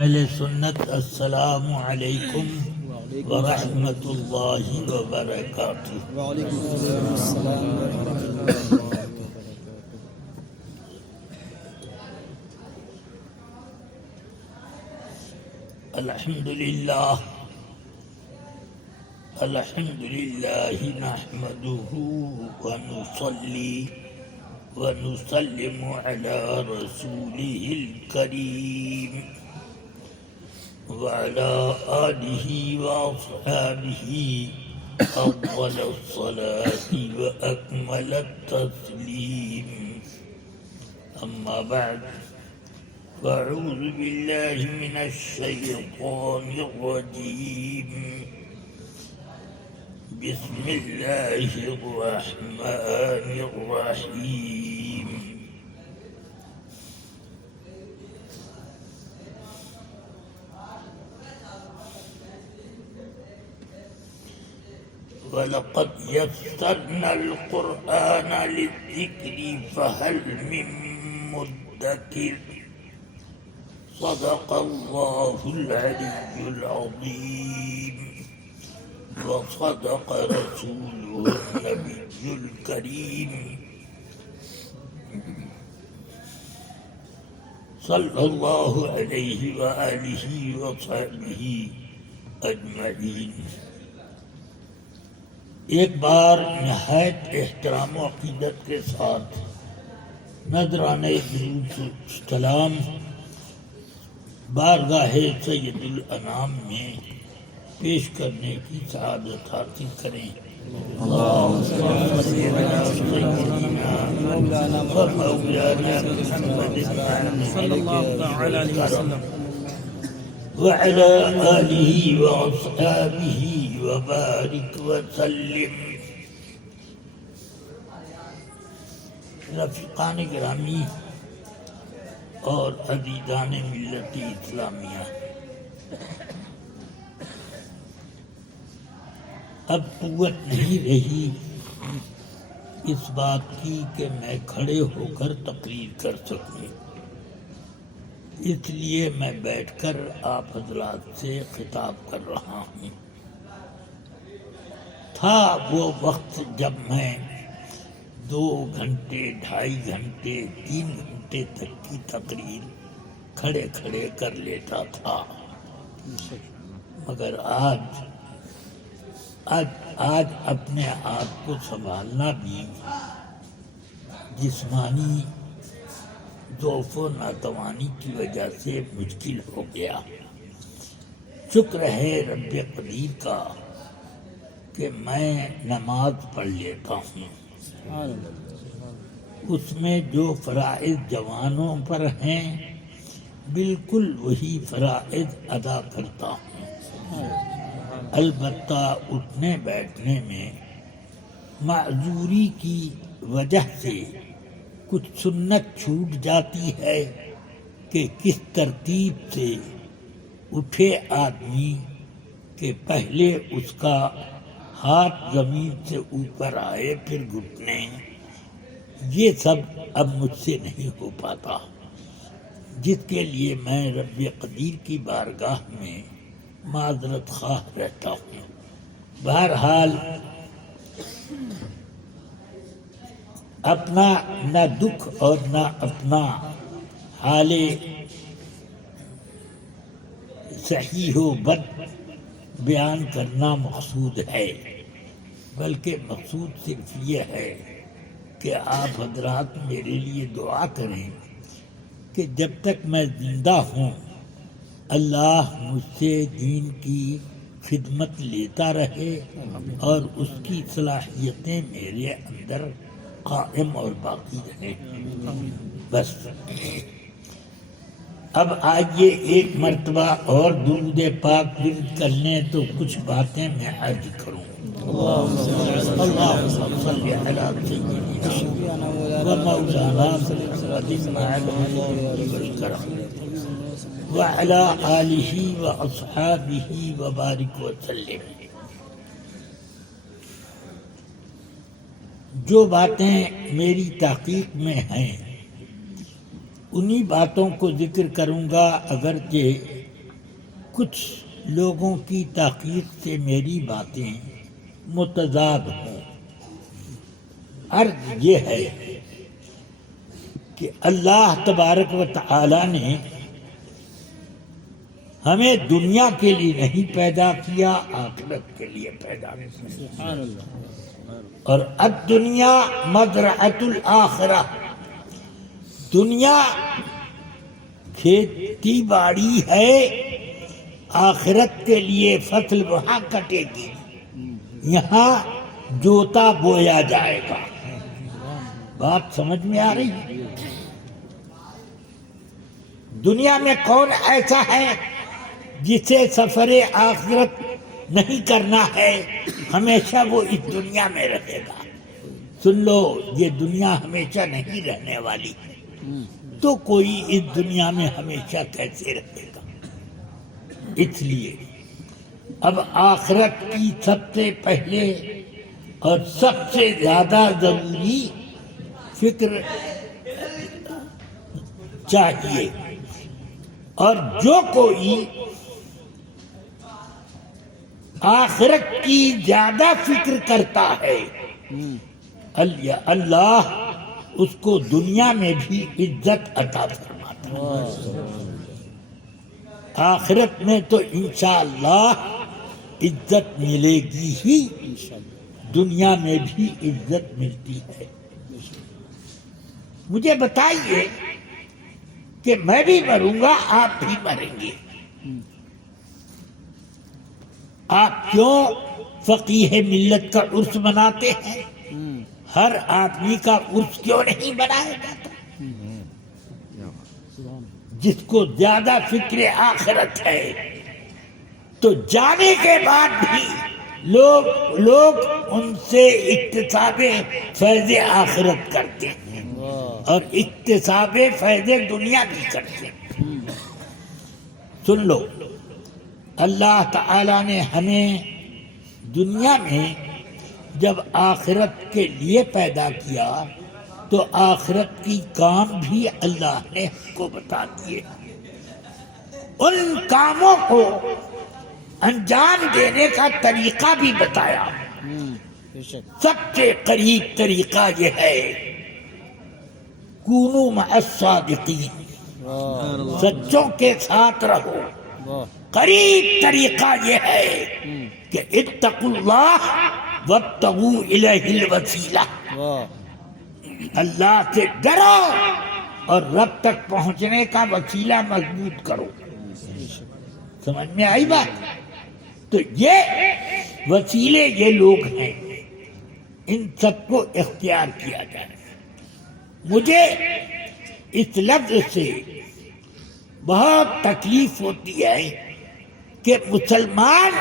اہل سنت السلام علیکم ورحمۃ اللہ وبرکاتہ۔ وعلیکم السلام ورحمۃ اللہ وبرکاتہ۔ الحمد للہ نحمده ونصلي ونسلم على رسوله الكريم وعلى آله وأصحابه أفضل الصلاة وأكمل التسليم، أما بعد، فأعوذ بالله من الشيطان الرجيم، بسم الله الرحمن الرحيم۔ وَلَقَدْ يَسَّرْنَا الْقُرْآنَ لِلذِّكْرِ فَهَلْ مِن مُّدَّكِرٍ۔ صدق الله العلي العظيم وصدق رسوله النبي الكريم، صلى الله عليه وآله وصحبه أجمعين۔ ایک بار نہایت احترام و عقیدت کے ساتھ نذرانہ درود و سلام بارگاہ سید الانام میں پیش کرنے کی سعادت حاصل کریں۔ اللہم صل علی سیدنا مولانا محمد صلی اللہ علیہ وسلم وعلى آلہ واصحابہ وبارک وسلم۔ رفیقان گرامی اور عزیزان ملت اسلامیہ، اب قوت نہیں رہی اس بات کی کہ میں کھڑے ہو کر تقریر کر سکوں، اس لیے میں بیٹھ کر آپ حضرات سے خطاب کر رہا ہوں۔ تھا وہ وقت جب میں 2 گھنٹے، 2.5 گھنٹے، 3 گھنٹے تک کی تقریر کھڑے کھڑے کر لیتا تھا، مگر آج اپنے آپ کو سنبھالنا بھی جسمانی ضعف و ناتوانی کی وجہ سے مشکل ہو گیا۔ شکر ہے رب قدیر کا کہ میں نماز پڑھ لیتا ہوں، اس میں جو فرائض جوانوں پر ہیں بالکل وہی فرائض ادا کرتا ہوں۔ البتہ اٹھنے بیٹھنے میں معذوری کی وجہ سے کچھ سنت چھوٹ جاتی ہے کہ کس ترتیب سے اٹھے آدمی کہ پہلے اس کا ہاتھ زمین سے اوپر آئے پھر گھٹنے، یہ سب اب مجھ سے نہیں ہو پاتا، جس کے لیے میں رب قدیر کی بارگاہ میں معذرت خواہ رہتا ہوں۔ بہرحال اپنا نہ دکھ اور نہ اپنا حال صحیح و بد بیان کرنا مقصود ہے، بلکہ مقصود صرف یہ ہے کہ آپ حضرات میرے لیے دعا کریں کہ جب تک میں زندہ ہوں اللہ مجھ سے دین کی خدمت لیتا رہے اور اس کی صلاحیتیں میرے اندر قائم اور باقی رہیں۔ بس اب آئیے ایک مرتبہ اور درود پاک ورد کر لیں تو کچھ باتیں میں عرض کروں۔ اللہم صلی علی سیدنا و مولانا محمد وعلی آلہ واصحابہ وبارک وسلم۔ جو باتیں میری تحقیق میں ہیں انہی باتوں کو ذکر کروں گا، اگرچہ کچھ لوگوں کی تحقیق سے میری باتیں متضاد ہوں. عرض یہ ہے کہ اللہ تبارک و تعالی نے ہمیں دنیا کے لیے نہیں پیدا کیا، آخرت کے لیے پیدا کیا. اور الدنیا مزرعۃ الآخرہ، دنیا کھیتی باڑی ہے، آخرت کے لیے فصل وہاں کٹے گی، یہاں جوتا بویا جائے گا. بات سمجھ میں آ رہی ہے؟ دنیا میں کون ایسا ہے جسے سفر آخرت نہیں کرنا ہے، ہمیشہ وہ اس دنیا میں رہے گا؟ سن لو، یہ دنیا ہمیشہ نہیں رہنے والی، تو کوئی اس دنیا میں ہمیشہ کیسے رہے گا؟ اس لیے اب آخرت کی سب سے پہلے اور سب سے زیادہ ضروری فکر چاہیے. اور جو کوئی آخرت کی زیادہ فکر کرتا ہے، اللہ اس کو دنیا میں بھی عزت عطا فرماتا ہے. آخرت میں تو انشاءاللہ عزت ملے گی ہی، دنیا میں بھی عزت ملتی ہے. مجھے بتائیے کہ میں بھی مروں گا، آپ بھی مریں گے، آپ کیوں فقیہ ملت کا عرس مناتے ہیں؟ ہر آدمی کا عرس کیوں نہیں منایا جاتا؟ جس کو زیادہ فکر آخرت ہے تو جانے کے بعد بھی لوگ ان سے اکتساب فیض آخرت کرتے ہیں اور اکتساب فیض دنیا بھی کرتے ہیں. سن لو، اللہ تعالی نے ہمیں دنیا میں جب آخرت کے لیے پیدا کیا تو آخرت کی کام بھی اللہ نے ہم کو بتا دیے. ان کاموں کو انجام دینے کا طریقہ بھی بتایا. سب سے قریب طریقہ یہ ہے، کونوا مع الصادقین، سچوں کے ساتھ رہو. قریب طریقہ یہ ہے کہ اتقوا اللہ وابتغوا الیہ الوسیلہ، اللہ سے ڈرو اور رب تک پہنچنے کا وسیلہ مضبوط کرو. سمجھ میں آئی بات؟ تو یہ وسیلے یہ لوگ ہیں، ان سب کو اختیار کیا جائے. مجھے اس لفظ سے بہت تکلیف ہوتی ہے کہ مسلمان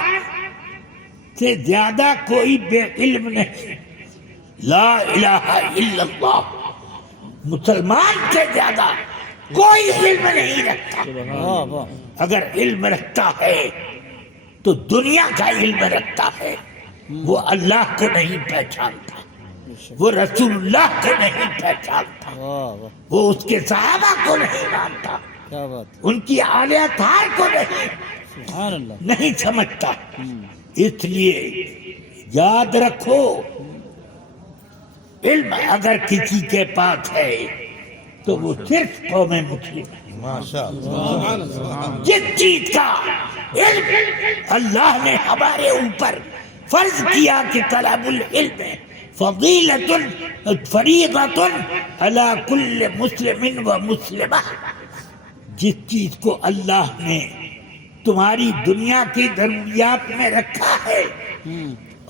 سے زیادہ کوئی بے علم نہیں. لا الہ الا اللہ، مسلمان سے زیادہ کوئی علم نہیں رکھتا. اگر علم رکھتا ہے تو دنیا کا علم رکھتا ہے. وہ اللہ کو نہیں پہچانتا، وہ رسول اللہ کو نہیں پہچانتا، وہ اس کے صحابہ کو نہیں مانتا، ان کی اعلی اطہار کو نہیں سمجھتا. اس لیے یاد رکھو، علم اگر کسی کے پاس ہے تو وہ صرف قوم مسلم ہے. جس چیز کا علم اللہ نے ہمارے اوپر فرض کیا کہ طلب العلم فریضۃ علی کل مسلم و مسلمہ، جس چیز کو اللہ نے تمہاری دنیا کی ضروریات میں رکھا ہے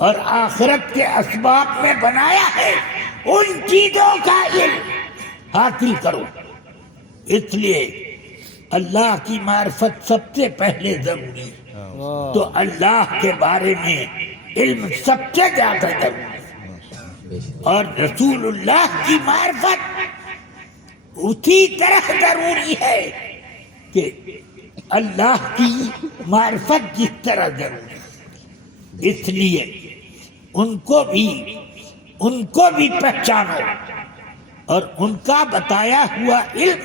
اور آخرت کے اسباب میں بنایا ہے، ان چیزوں کا علم حاصل کرو. اس لیے اللہ کی معرفت سب سے پہلے ضروری ہے، تو اللہ کے بارے میں علم سب سے زیادہ ضروری ہے، اور رسول اللہ کی معرفت اسی طرح ضروری ہے کہ اللہ کی معرفت جس طرح ضروری ہے. اس لیے ان کو بھی پہچانو اور ان کا بتایا ہوا علم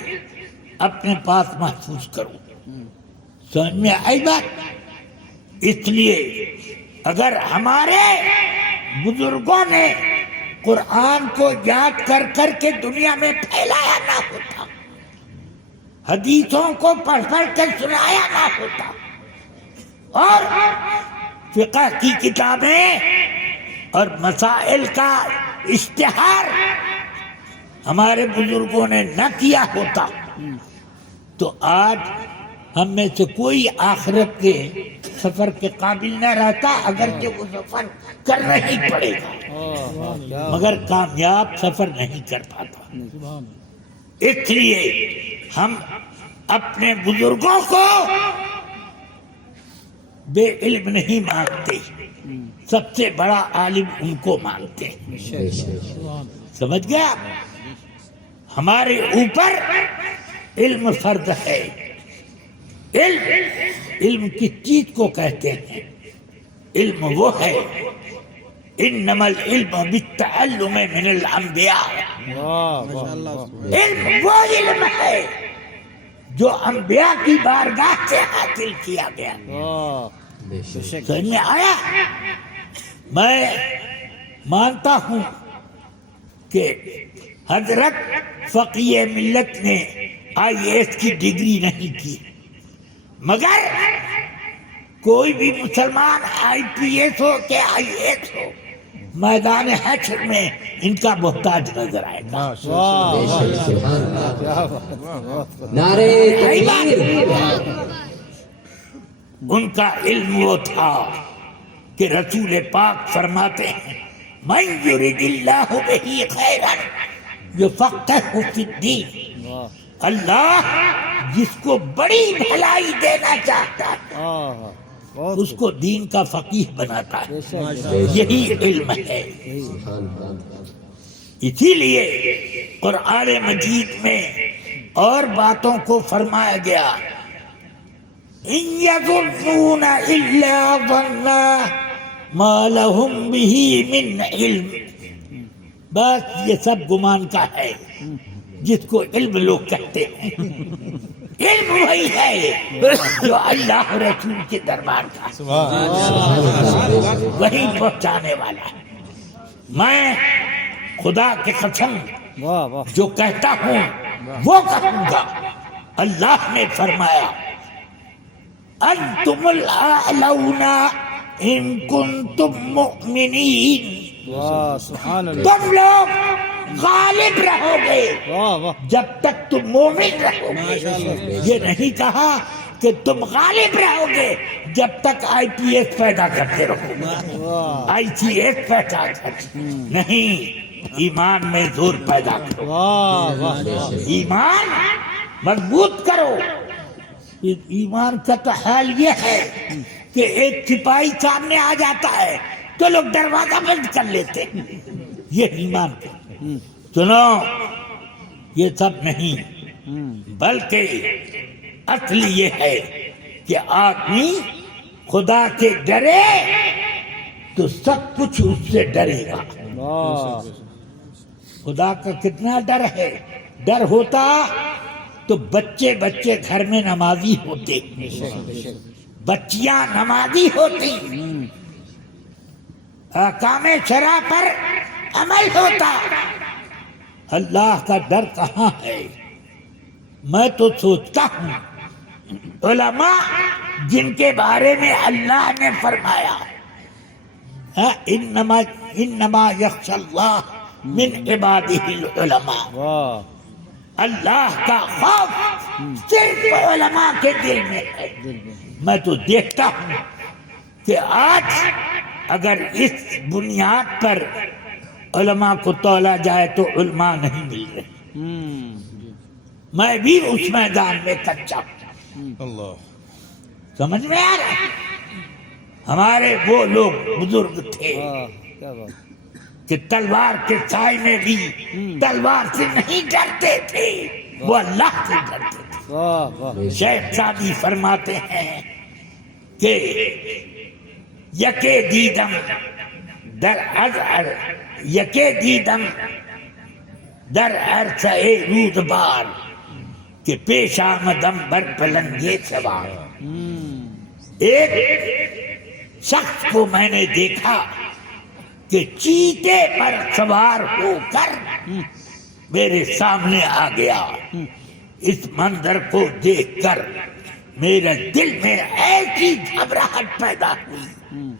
اپنے پاس محفوظ کرو. سمجھ میں آئی بات؟ اس لیے اگر ہمارے بزرگوں نے قرآن کو یاد کر کر کے دنیا میں پھیلایا نہ ہوتا، حدیثوں کو پڑھ پڑھ کر سنایا نہ ہوتا، اور فقہ کی کتابیں اور مسائل کا اشتہار ہمارے بزرگوں نے نہ کیا ہوتا، تو آج ہم میں سے کوئی آخرت کے سفر کے قابل نہ رہتا، اگرچہ وہ سفر کرنا ہی پڑے گا مگر کامیاب سفر نہیں کر پاتا۔ اس لیے ہم اپنے بزرگوں کو بے علم نہیں مانتے، سب سے بڑا عالم ان کو مانتے ہیں۔ سمجھ گیا؟ ہمارے اوپر علم فرض ہے۔ علم کس چیز کو کہتے ہیں؟ علم وہ ہے انما العلم بالتعلم من الانبیاء، علم وہ علم ہے جو انبیاء کی بارگاہ سے حاصل کیا گیا۔ سمجھ میں آیا؟ میں مانتا ہوں کہ حضرت فقیہ ملت نے IAS کی ڈگری نہیں کی، مگر کوئی بھی مسلمان IPS ہو کہ IAS ہو، میدان حشر میں ان کا محتاج نظر آئے گا۔ نعرے تکبیر۔ ان کا علم وہ تھا کہ رسول پاک فرماتے ہیں من یرد اللہ بہ خیرا یفقہہ فی الدین، اللہ جس کو بڑی بھلائی دینا چاہتا ہے اس کو دین کا فقیہ بناتا ہے، یہی علم ہے۔ اسی لیے قرآن مجید میں اور باتوں کو فرمایا گیا ان یظنون الا ظنا ما لهم به من علم، بس یہ سب گمان کا ہے جس کو علم لوگ کہتے ہیں۔ علم وہی ہے جو اللہ رسول کے دربار کا وہی پہنچانے والا ہے۔ میں خدا کی قسم جو کہتا ہوں وہ کہوں گا۔ اللہ نے فرمایا انتم الاعلون ان کنتم مؤمنین، تم لوگ غالب رہو گے جب تک تم مومن رہو گے۔ یہ نہیں کہا کہ تم غالب رہو گے جب تک IPS پیدا کرتے رہو گے، ICS پیدا کرتے نہیں، ایمان میں زور پیدا کرو، ایمان مضبوط کرو۔ ایمان کا تو حال یہ ہے کہ ایک سپاہی سامنے آ جاتا ہے تو لوگ دروازہ بند کر لیتے ہیں، یہ ایمان کا۔ سنو، یہ سب نہیں، بلکہ اصل یہ ہے کہ آدمی خدا سے ڈرے تو سب کچھ اس سے ڈرے گا۔ خدا کا کتنا ڈر ہے؟ ڈر ہوتا تو بچے گھر میں نمازی ہوتے، بچیاں نمازی ہوتی، احکام شرع پر عمل ہوتا۔ اللہ کا ڈر کہاں ہے؟ میں تو سوچتا ہوں علماء جن کے بارے میں اللہ نے فرمایا انما یخشی اللہ من عبادہ العلماء، اللہ کا خوف صرف علماء کے دل میں ہے۔ میں تو دیکھتا ہوں کہ آج اگر اس بنیاد پر علماء کو تولا جائے تو علماء نہیں مل رہے۔ میں بھی اس میدان میں کچا ہوں، سمجھ میں آ رہا ہے؟ ہمارے وہ لوگ بزرگ تھے کہ تلوار کے سائے میں بھی تلوار سے نہیں ڈرتے تھے، وہ اللہ سے ڈرتے تھے۔ شیخ سعدی فرماتے ہیں کہ یکے دیدم در عرصہ رودبار کہ پیش آمدم بر پلنگے سوار، ایک شخص کو میں نے دیکھا کہ چیتے پر سوار ہو کر میرے سامنے آ گیا. اس منظر کو دیکھ کر میرے دل میں ایسی گھبراہٹ پیدا ہوئی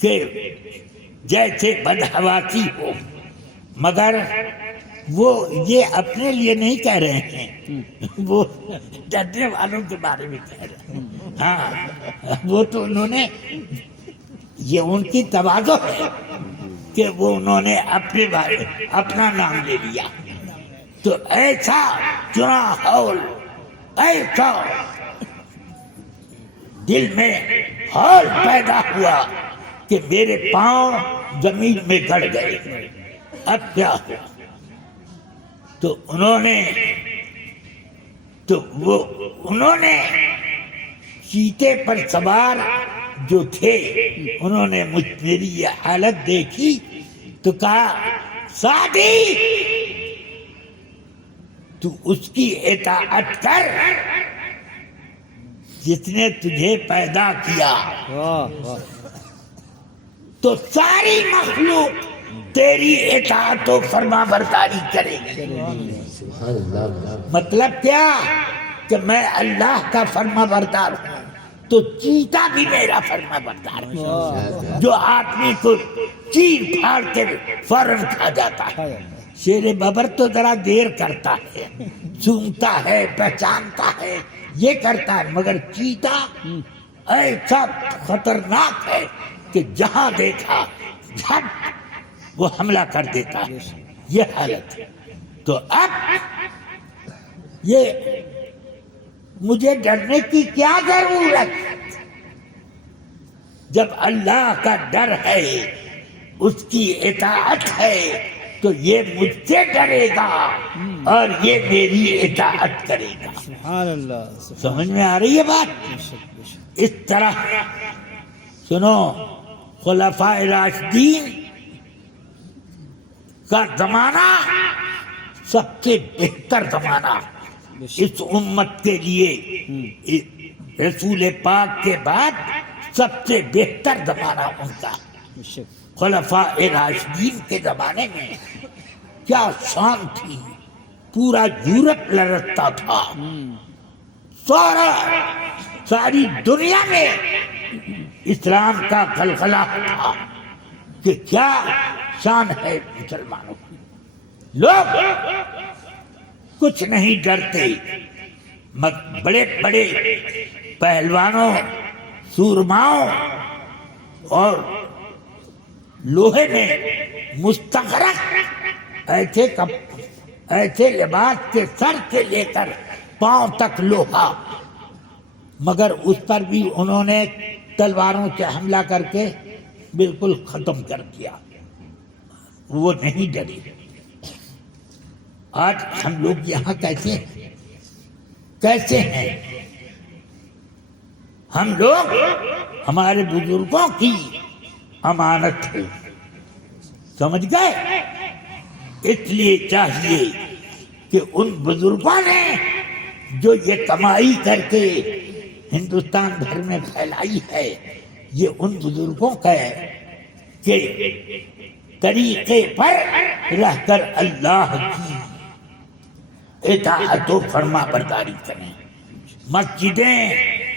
کہ جیسے بدحواسی ہو. مگر وہ یہ اپنے لیے نہیں کہہ رہے ہیں, وہ ڈرنے والوں کے بارے میں کہہ رہے ہیں. ہاں, وہ تو انہوں نے, یہ ان کی تواضع ہے کہ وہ انہوں نے اپنے بارے اپنا نام لے لیا. تو ایسا چنا ہول, ایسا دل میں ہول پیدا ہوا کہ میرے پاؤں زمین میں گڑ گئے. اب کیا ہوا؟ تو انہوں نے چیتے پر سوار جو تھے, انہوں نے میری یہ حالت دیکھی تو کہا, سعدی تو اس کی اطاعت کر جس نے تجھے پیدا کیا, تو ساری مخلوق تیری اطاعت و فرما برداری کرے گی. مطلب کیا کہ میں اللہ کا فرما بردار ہوں تو چیتا بھی میرا فرما بردار ہے, جو آدمی کو چیر پھاڑ کے فوراً کھا جاتا ہے. شیر ببر تو ذرا دیر کرتا ہے, سونگتا ہے, پہچانتا ہے, یہ کرتا ہے, مگر چیتا ایسا خطرناک ہے کہ جہاں دیکھا جھٹ وہ حملہ کر دیتا ہے. یہ حالت ہے. تو اب یہ مجھے ڈرنے کی کیا ضرورت, جب اللہ کا ڈر ہے, اس کی اطاعت ہے, تو یہ مجھ سے ڈرے گا اور یہ میری اطاعت کرے گا. سبحان اللہ. سمجھ میں آ رہی ہے بات؟ اس طرح سنو, خلفائے راشدین کا زمانہ سب سے بہتر زمانہ اس امت کے لیے, رسول پاک کے بعد سب سے بہتر زمانہ ان کا. خلفائے راشدین کے زمانے میں کیا شان تھی, پورا یورپ لرزتا تھا, ساری دنیا میں اسلام کا خلخلہ تھا کہ کیا شان ہے مسلمانوں کی. لوگ کچھ نہیں ڈرتے, بڑے بڑے پہلوانوں, سورماؤں اور لوہے میں مستغرق ایسے لباس کے سر سے لے کر پاؤں تک لوہا, مگر اس پر بھی انہوں نے تلواروں سے حملہ کر کے بالکل ختم کر دیا. وہ نہیں ڈری. آج ہم لوگ یہاں کیسے ہیں؟ ہم لوگ ہمارے بزرگوں کی امانت ہے, سمجھ گئے؟ اس لیے چاہیے کہ ان بزرگوں نے جو یہ کمائی کر کے ہندوستان بھر میں پھیلائی ہے, یہ ان بزرگوں کا ہے کہ طریقے پر رہ کر اللہ کی اطاعت و فرما برداری کریں. مسجدیں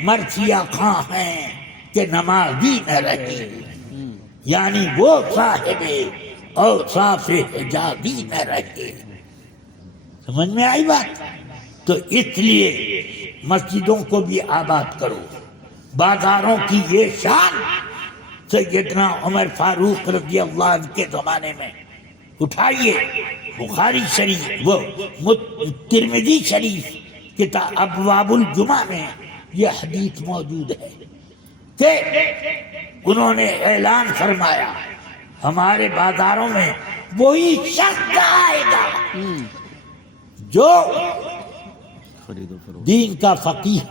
مرثیہ خواں ہیں کہ نمازی نہ رہے, یعنی وہ صاحب اوصاف حجازی نہ رہے. سمجھ میں آئی بات؟ تو اس لیے مسجدوں کو بھی آباد کرو. بازاروں کی یہ شان سیدنا عمر فاروق رضی اللہ عنہ کے زمانے میں اٹھائیے. بخاری شریف, وہ ترمذی شریف کتاب ابواب الجمعہ میں یہ حدیث موجود ہے کہ انہوں نے اعلان فرمایا, ہمارے بازاروں میں وہی شخص آئے گا جو دین کا فقیہ,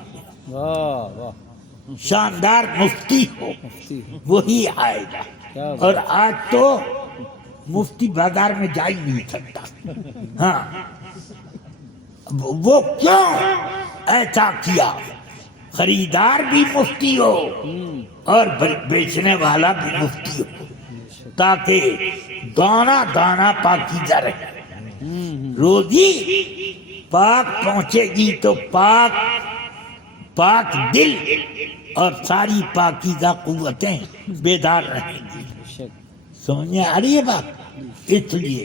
شاندار مفتی ہو, وہی آئے گا. اور آج تو مفتی بازار میں جا ہی نہیں سکتا. ہاں, وہ کیوں ایسا کیا؟ خریدار بھی مفتی ہو اور بیچنے والا بھی مفتی ہو، تاکہ دانا دانا پاکیزہ رہے۔ روزی پاک پہنچے گی تو پاک دل اور ساری پاکیزہ قوتیں بیدار رہیں گی۔ سمجھ میں آ رہی ہے بات؟ اس لیے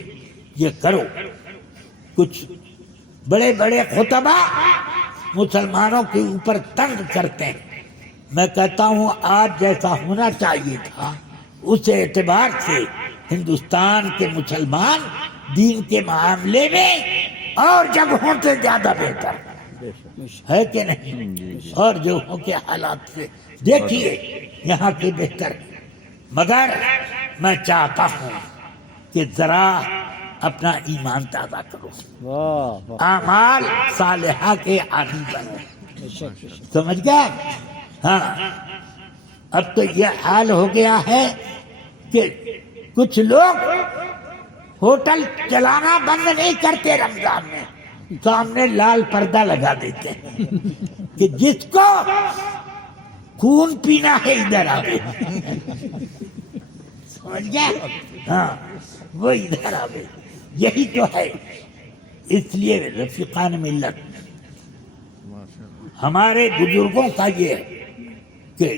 یہ کرو۔ کچھ بڑے بڑے خطبہ مسلمانوں کے اوپر تنگ کرتے ہیں، میں کہتا ہوں آج جیسا ہونا چاہیے تھا اس اعتبار سے ہندوستان کے مسلمان دین کے معاملے میں اور جگہوں سے زیادہ بہتر ہے کہ نہیں؟ اور جگہوں کے حالات سے دیکھیے یہاں کے بہتر ہے، مگر میں چاہتا ہوں کہ ذرا اپنا ایمان تازہ کرو، اعمال صالحہ کے عادی بنو۔ سمجھ گئے؟ ہاں، اب تو یہ حال ہو گیا ہے کہ کچھ لوگ ہوٹل چلانا بند نہیں کرتے، رمضان میں سامنے لال پردہ لگا دیتے ہیں کہ جس کو خون پینا ہے ادھر آوے۔ سمجھ گئے؟ ہاں، وہ ادھر آوے، یہی تو ہے۔ اس لیے رفیقان ملت ہمارے بزرگوں کا یہ ہے کہ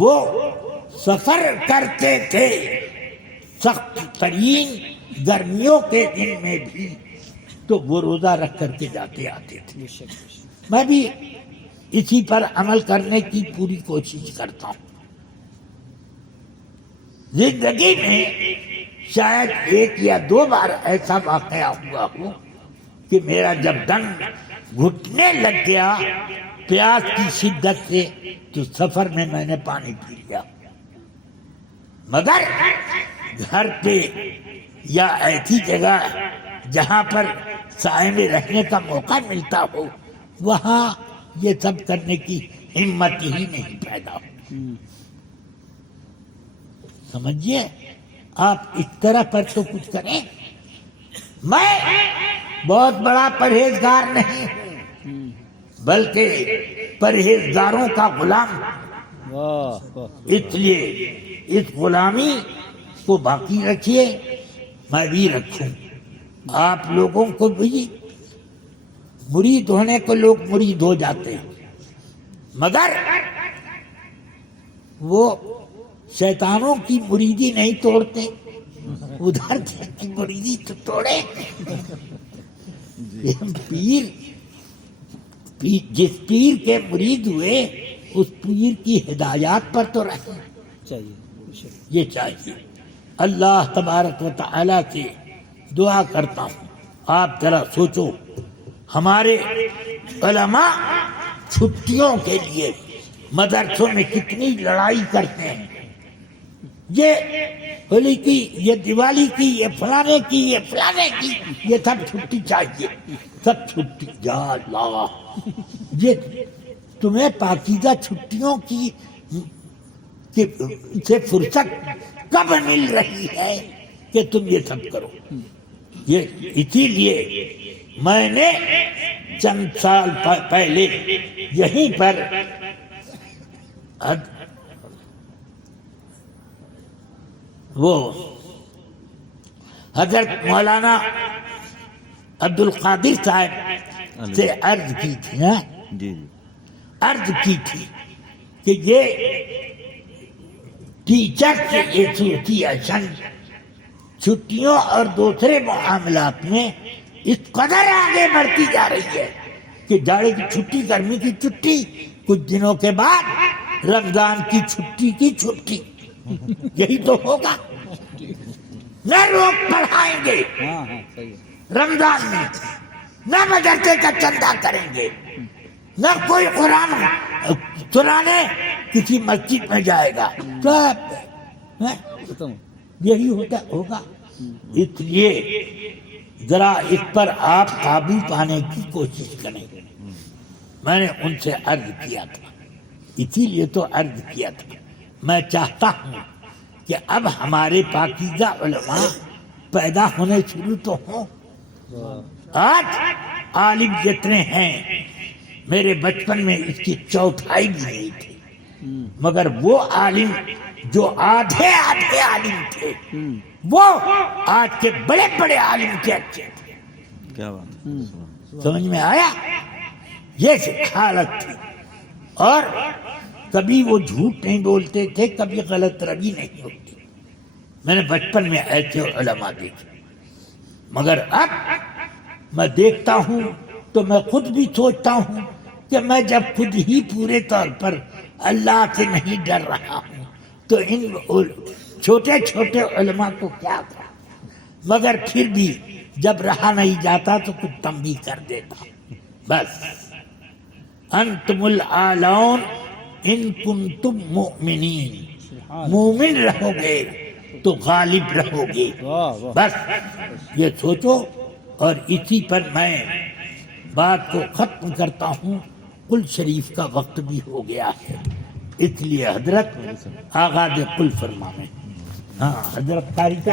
وہ سفر کرتے تھے سخت ترین گرمیوں کے دن میں بھی، تو وہ روزہ رکھ کر کے جاتے آتے تھے۔ میں بھی اسی پر عمل کرنے کی پوری کوشش کرتا ہوں۔ زندگی میں شاید 1 یا 2 بار ایسا واقعہ ہوا ہو کہ میرا جب دم گھٹنے لگ گیا پیاس کی شدت سے تو سفر میں نے پانی پی لیا، مگر گھر پہ یا ایسی جگہ جہاں پر سائے میں رہنے کا موقع ملتا ہو وہاں یہ سب کرنے کی ہمت ہی نہیں پیدا ہو۔ سمجھیے آپ اس طرح پر تو کچھ کریں۔ میں بہت بڑا پرہیزگار نہیں ہوں بلکہ پرہیزگاروں کا غلام ہوں، اس لیے اس غلامی کو باقی رکھیے، میں بھی رکھوں۔ آپ لوگوں کو بھی مرید ہونے کو لوگ مرید ہو جاتے ہیں، مگر وہ شیطانوں کی مریدی نہیں توڑتے، ادھر کی مریدی تو توڑے۔ پیر جس پیر کے مرید ہوئے اس پیر کی ہدایات پر تو رہنا چاہیے، یہ چاہیے۔ اللہ تبارک و تعالیٰ سے دعا کرتا ہوں، آپ ذرا سوچو ہمارے علماء چھٹیوں کے لیے مدرسوں میں کتنی لڑائی کرتے ہیں، یہ ہولی کی، یہ دیوالی کی، یہ فلانے کی، یہ فلانے کی، یہ سب چھٹی چاہیے، سب چھٹی۔ یا اللہ، یہ تمہیں پاکیزہ چھٹیوں کی سے فرصت کب مل رہی ہے کہ تم یہ سب کرو؟ یہ اسی لیے میں نے چند سال پہلے یہیں پر وہ حضرت مولانا عبد القادر صاحب سے عرض کی تھی، عرض کی تھی کہ یہ ٹیچر ایسوسیشن چھٹیوں اور دوسرے معاملات میں اس قدر آگے بڑھتی جا رہی ہے کہ جاڑے کی چھٹی، گرمی کی چھٹی، کچھ دنوں کے بعد رمضان کی چھٹی، یہی تو ہوگا۔ نہ لوگ پڑھائیں گے رمضان میں، نہ مدرسے کا چندہ کریں گے، نہ کوئی قرآن سنانے کسی مسجد میں جائے گا، یہی ہوگا۔ اس لیے ذرا اس پر آپ قابو پانے کی کوشش کریں۔ میں نے ان سے عرض کیا تھا، اسی لیے تو عرض کیا تھا، میں چاہتا ہوں کہ اب ہمارے پاکیزہ علماء پیدا ہونے شروع تو ہوں۔ آج عالم جتنے ہیں میرے بچپن میں اس کی چوتھائی بھی نہیں تھی، مگر وہ عالم جو آدھے عالم تھے وہ آج کے بڑے بڑے عالم کے اچھے تھے. کیا بات. سمجھ میں آیا؟ یہ حالت تھی. اور کبھی وہ جھوٹ نہیں بولتے تھے، کبھی غلط روی نہیں ہوتی. میں نے بچپن میں ایسے علماء دیکھے، مگر اب میں دیکھتا ہوں تو میں خود بھی سوچتا ہوں کہ میں جب خود ہی پورے طور پر اللہ سے نہیں ڈر رہا ہوں تو ان چھوٹے چھوٹے علماء کو کیا کرا. مگر پھر بھی جب رہا نہیں جاتا تو کچھ تنبیہ کر دیتا ہوں. بس انتم الاعلون ان کنتم مؤمنین، مومن رہو گے تو غالب رہو گے. بس یہ سوچو. اور اسی پر میں بات کو ختم کرتا ہوں. قل شریف کا وقت بھی ہو گیا ہے، اس لیے حضرت آغاز قل فرمائیں. ہاں حضرت قاری کا